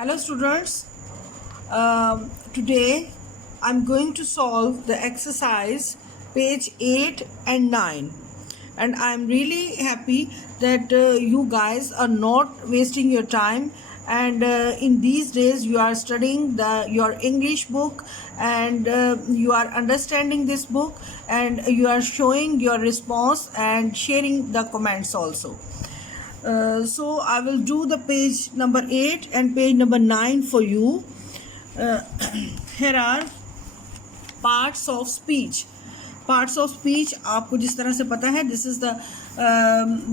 Hello students, today I'm going to solve the exercise page 8 and 9, and I'm really happy that you guys are not wasting your time, and in these days you are studying your English book, and you are understanding this book, and you are showing your response and sharing the comments also. So I will do the page number 8 and page number 9 for you. Uh, here are parts of speech. Parts of speech आपको जिस तरह से पता है, this is the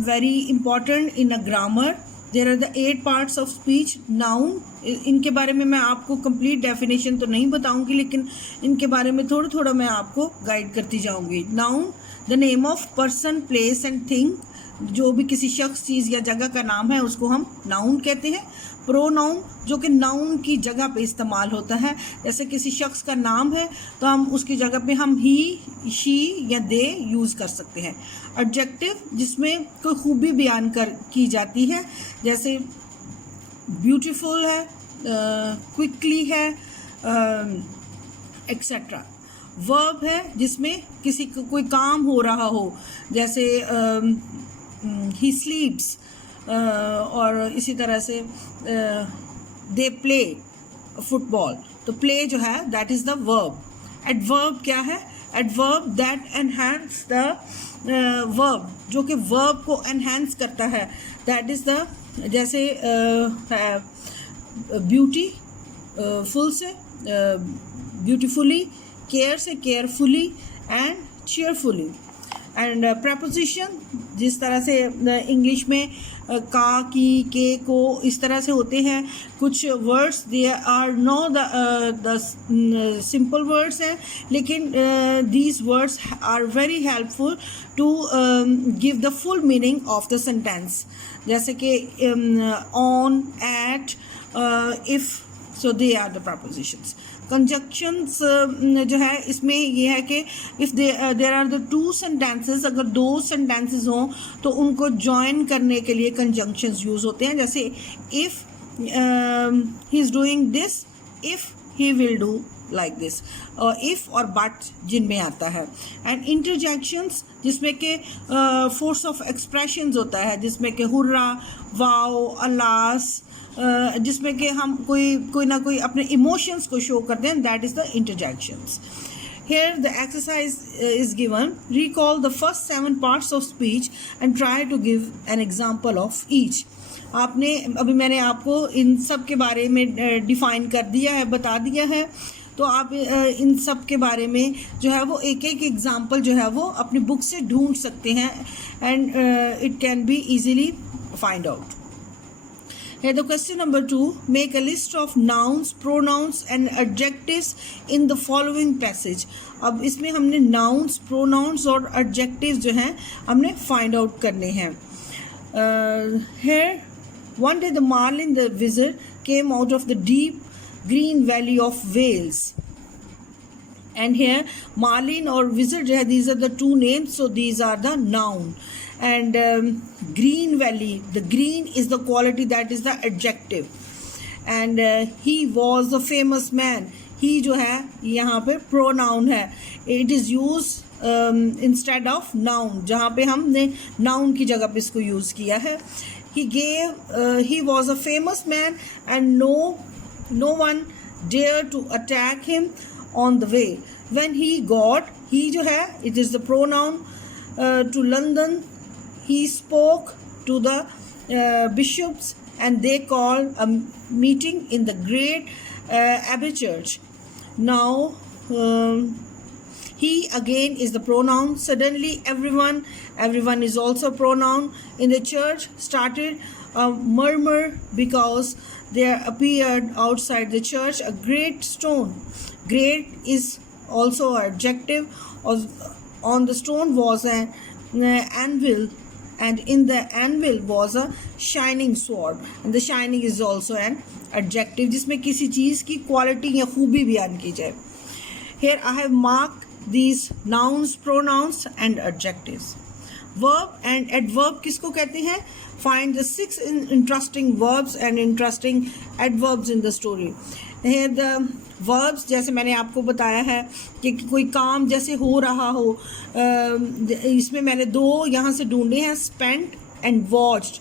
very important in a grammar. There are the 8 parts of speech. Noun, इनके बारे में मैं आपको complete definition तो नहीं बताऊंगी, लेकिन इनके बारे में थोड़ा थोड़ा मैं आपको गाइड करती जाऊंगी. Noun, the name of person, place and thing. जो भी किसी शख्स, चीज़ या जगह का नाम है उसको हम नाउन कहते हैं. प्रोनाउन, जो कि नाउन की जगह पे इस्तेमाल होता है. जैसे किसी शख्स का नाम है तो हम उसकी जगह पे हम ही, शी या दे यूज़ कर सकते हैं. एडजेक्टिव, जिसमें कोई खूबी बयान की जाती है, जैसे ब्यूटीफुल है, क्विकली है, एक्सेट्रा. वर्ब है जिसमें किसी को कोई काम हो रहा हो, जैसे ही स्लीप्स, और इसी तरह से दे प्ले फुटबॉल. तो प्ले जो है that is the verb. Adverb क्या है? Adverb that enhance the verb, जो कि वर्ब को एनहांस करता है. दैट इज़ द, जैसे ब्यूटी, फुल से ब्यूटीफुली, केयर से carefully and cheerfully. And preposition, जिस तरह से इंग्लिश में का, की, के, को इस तरह से होते हैं. कुछ words they are no the simple words हैं, लेकिन these words are very helpful to give the full meaning of the sentence. जैसे कि on, at, if, so they are the prepositions. Conjunctions जो है, इसमें ये है कि if there are the two sentences, अगर दो सेंटेंसेस हों तो उनको जॉइन करने के लिए कंजंक्शंस यूज़ होते हैं. जैसे if he is doing this, if he will do like this, और इफ़ और बट जिनमें आता है. एंड इंटरजेक्शंस, जिसमें कि फोर्स ऑफ एक्सप्रेशंस होता है, जिसमें कि हुर्रा, वाओ, अलास, जिसमें कि हम कोई ना कोई अपने इमोशंस को शो करते हैं. That is the interjections. Here the exercise is given. Recall the first 7 parts of speech and try to give an example of each. अभी मैंने आपको इन सब के बारे में डिफ़ाइन कर दिया है, बता दिया है. तो आप इन सब के बारे में जो है वो एक एक एग्जाम्पल जो है वो अपनी बुक से ढूंढ सकते हैं, and it can be easily find out. Here the question number 2, make a list of nouns, pronouns and adjectives in the following passage. अब इसमें हमने nouns, pronouns और adjectives जो हैं हमने find out करने हैं. Here, one day the marlin, the wizard, came out of the deep green valley of Wales. And here marlin or wizard जो है, these are the two names, so these are the noun. And green valley, the green is the quality, that is the adjective. And he was a famous man. he जो है यहाँ पे pronoun है, it is used instead of noun, जहाँ पे हमने noun की जगह पे इसको यूज़ किया है. He was a famous man and no one dared to attack him on the way. When he got, he जो है it is the pronoun, to London, he spoke to the bishops and they called a meeting in the great Abbey church. Now he again is the pronoun. Suddenly everyone is also pronoun. In the church started a murmur because there appeared outside the church a great stone. Great is also an adjective. On the stone was an anvil, and in the anvil was a shining sword. And the shining is also an adjective, जिसमें किसी चीज़ की quality या खूबी बयान की जाए. Here I have marked these nouns, pronouns and adjectives. Verb and adverb किसको कहते हैं? Find the 6 interesting verbs and interesting adverbs in the story. The verbs, जैसे मैंने आपको बताया है कि कोई काम जैसे हो रहा हो, इसमें मैंने 2 यहाँ से ढूंढे हैं, spent and watched,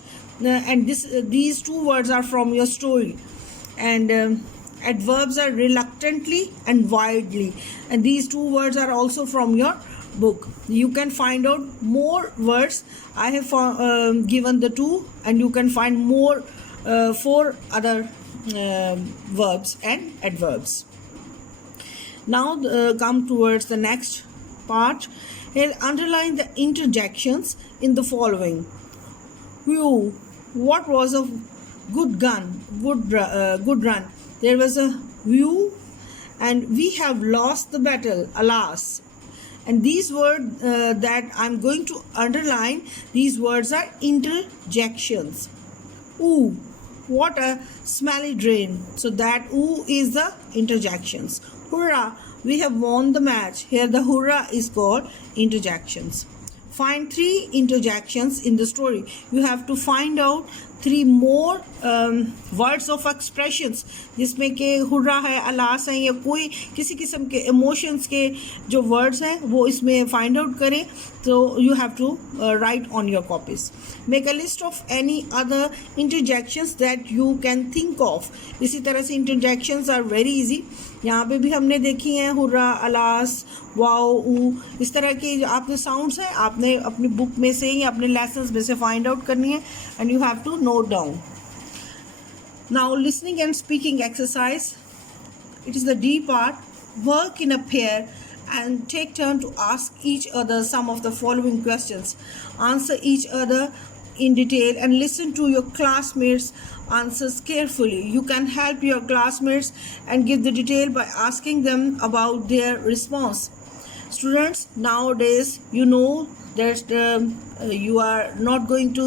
and these 2 words are from your story. And adverbs are reluctantly and widely, and these 2 words are also from your book. You can find out more words. I have given the 2, and you can find more 4 other verbs and adverbs. Now come towards the next part. Here underline the interjections in the following. Whew, what was a good run. There was a whew, and we have lost the battle, alas. And these words that I'm going to underline, these words are interjections. Ooh, what a smelly drain. So that ooh is the interjections. Hurrah, we have won the match. Here the hurrah is called interjections. Find 3 interjections in the story. You have to find out 3 more words of expressions जिसमें के hurrah है, alas है, या कोई किसी किस्म के emotions के जो वर्ड्स हैं वो इसमें फाइंड आउट करें. तो you have to write on your copies. Make a list of any other interjections that you can think of. इसी तरह से इंटरजेक्शंस आर वेरी इजी. यहाँ पे भी हमने देखी हैं हुर्रा, अलास, वाओ, ऊ. इस तरह के जो आपने साउंड्स हैं आपने अपनी बुक में से या अपने लेसन्स में से फाइंड आउट करनी है, and you have to note down. Now listening and speaking exercise. It is the D part. Work in a pair and take turn to ask each other some of the following questions. Answer each other in detail and listen to your classmates' answers carefully. You can help your classmates and give the detail by asking them about their response. Students, nowadays you know that you are not going to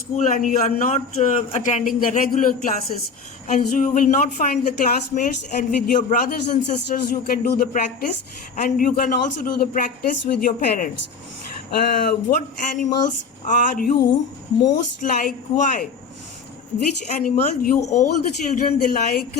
school and you are not attending the regular classes, and so you will not find the classmates, and with your brothers and sisters you can do the practice, and you can also do the practice with your parents. What animals are you most like? Why? Which animal? You, all the children, they like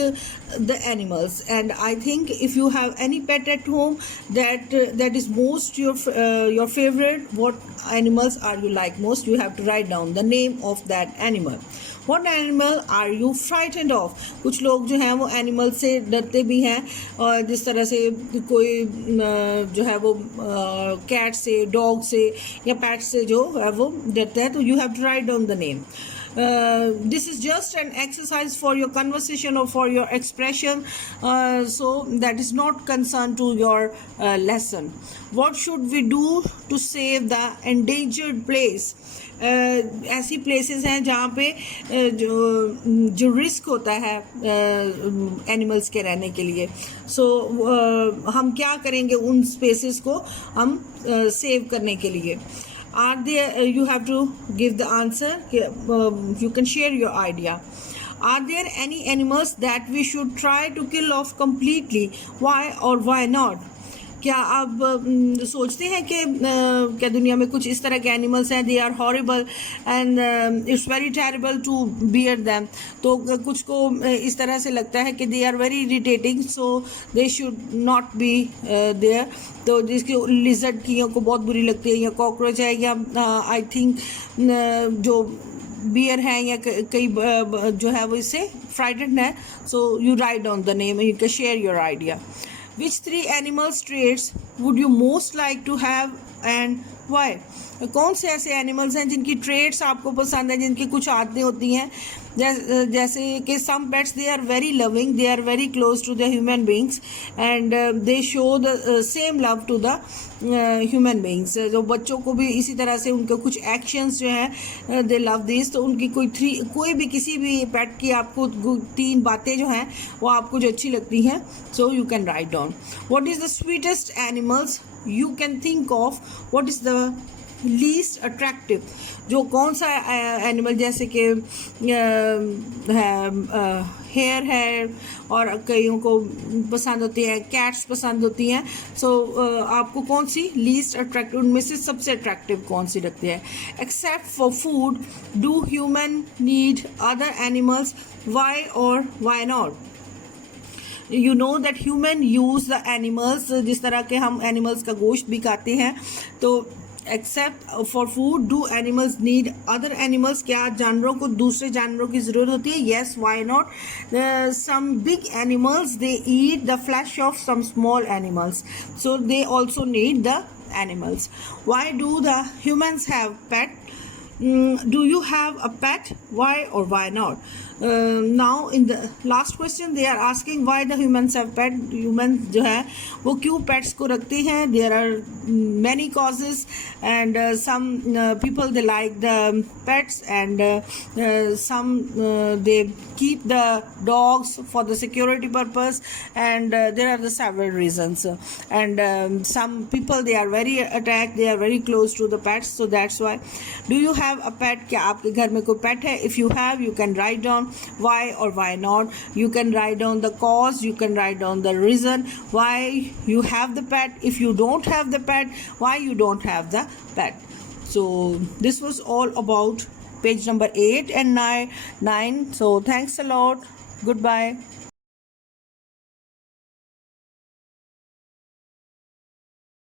the animals, and I think if you have any pet at home that is most your favorite, what animals are you like most? You have to write down the name of that animal. What animal are you frightened of? कुछ लोग जो हैं वो animal से डरते भी हैं, और जिस तरह से कोई जो है वो कैट से, डॉग से या पैट से जो है वो डरते हैं. तो you have to write down the name. This is just an exercise for your conversation or for your expression, so that is not concerned to your lesson. What should we do to save the endangered place? ऐसी places हैं जहाँ पे जो risk होता है animals के रहने के लिए. सो हम क्या करेंगे उन स्पेसेस को हम सेव करने के लिए? Are there, you have to give the answer. You can share your idea. Are there any animals that we should try to kill off completely? Why or why not? क्या आप सोचते हैं कि क्या दुनिया में कुछ इस तरह के एनिमल्स हैं, they are horrible and it's very terrible to bear them? तो कुछ को इस तरह से लगता है कि they are very irritating, so they should not be there. तो जिसके लिजर्ड की को बहुत बुरी लगती है, या कॉकरोच है, या आई थिंक जो बियर है या कई जो है वो इससे फ्राइटेंड है. So you right down the name, you can share your idea. Which 3 animal traits would you most like to have and why? कौन से ऐसे एनिमल्स हैं जिनकी ट्रेड्स आपको पसंद हैं, जिनकी कुछ आदतें होती हैं, जैसे कि some pets they are very loving, they are very close to the human beings and they show the same love to the human beings. जो बच्चों को भी इसी तरह से उनके कुछ एक्शंस जो हैं दे लव दिस. तो उनकी कोई भी किसी भी पेट की आपको 3 बातें जो हैं वो आपको जो अच्छी लगती हैं, so you can write down. What is the sweetest animals you can think of? What is the least attractive, जो कौन सा एनिमल, जैसे कि हेयर है और कईयों को पसंद होती है, कैट्स पसंद होती हैं। सो आपको कौन सी लीस्ट अट्रैक्टिव, उनमें से सबसे अट्रैक्टिव कौन सी लगती है? Except for food do human need other animals, why और why not? You know that human use the animals, जिस तरह के हम एनिमल्स का गोश्त भी खाते हैं, तो except for food do animals need other animals, क्या जानवरों को दूसरे जानवरों की ज़रूरत होती है? Yes, why not? Some big animals they eat the flesh of some small animals, so they also need the animals. Why do the humans have pet? Do you have a pet? Why or why not? Now in the last question they are asking why the humans have pet. Humans जो है वो क्यों pets को रखते हैं? There are many causes, and some people they like the pets, and some they keep the dogs for the security purpose, and there are the several reasons, and some people they are very attached, they are very close to the pets, so that's why. Do you have a pet? क्या आपके घर में कोई pet है? If you have, you can write down why or why not. You can write down the cause, you can write down the reason why you have the pet. If you don't have the pet, why you don't have the pet. So this was all about page number 8 and 9. So thanks a lot. Goodbye.